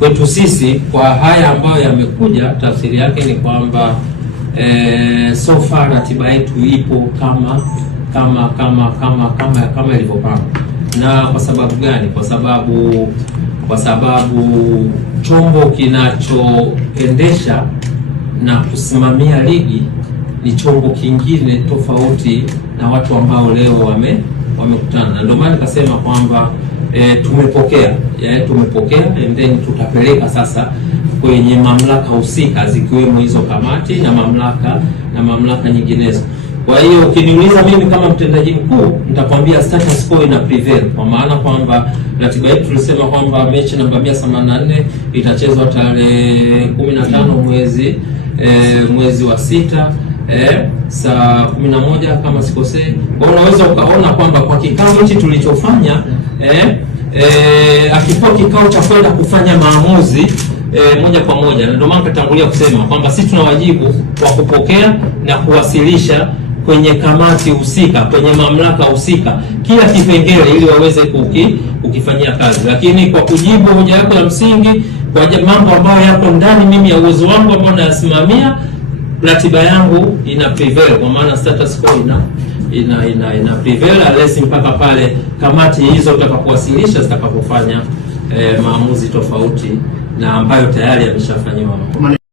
kwetu sisi kwa haya ambayo yamekuja, tafsiri yake ni kwamba so far ratiba yetu ipo kama ilivyopangwa. Na kwa sababu gani? Kwa sababu chombo kinachoendesha na kusimamia ligi ni chombo kingine tofauti na watu ambao leo wamekutana. Ndio maana nikasema kwamba tumepokea and then tutapeleka sasa kwenye mamlaka husika zikiwemo hizo kamati na mamlaka nyinginezo. Kwa hiyo ukiniuliza mimi kama mtendaji mkuu, nitakwambia status quo ina prevail, kwa maana kwamba ratiba yetu tulisema kwamba mechi namba 184 itachezwa tarehe 15 mwezi wa 6 saa 11 kama sikosei. Kwa unaweza ukaona kwamba kwa kikao hichi tulichofanya akikuwa kikao cha kwenda kufanya maamuzi moja kwa moja, na ndio maana katangulia kusema kwamba sisi tuna wajibu wa kupokea na kuwasilisha kwenye kamati husika, kwenye mamlaka husika kila kipengele ili waweze kukifanyia kazi. Lakini kwa kujibu hoja yako ya msingi, kwa mambo ambayo yako ndani mimi ya uwezo wangu ambao nayasimamia, ratiba yangu ina prevail, kwa maana status quo ina prevail unless mpaka pale kamati hizo utakapowasilisha zitakapofanya maamuzi tofauti na ambayo tayari yameshafanywa.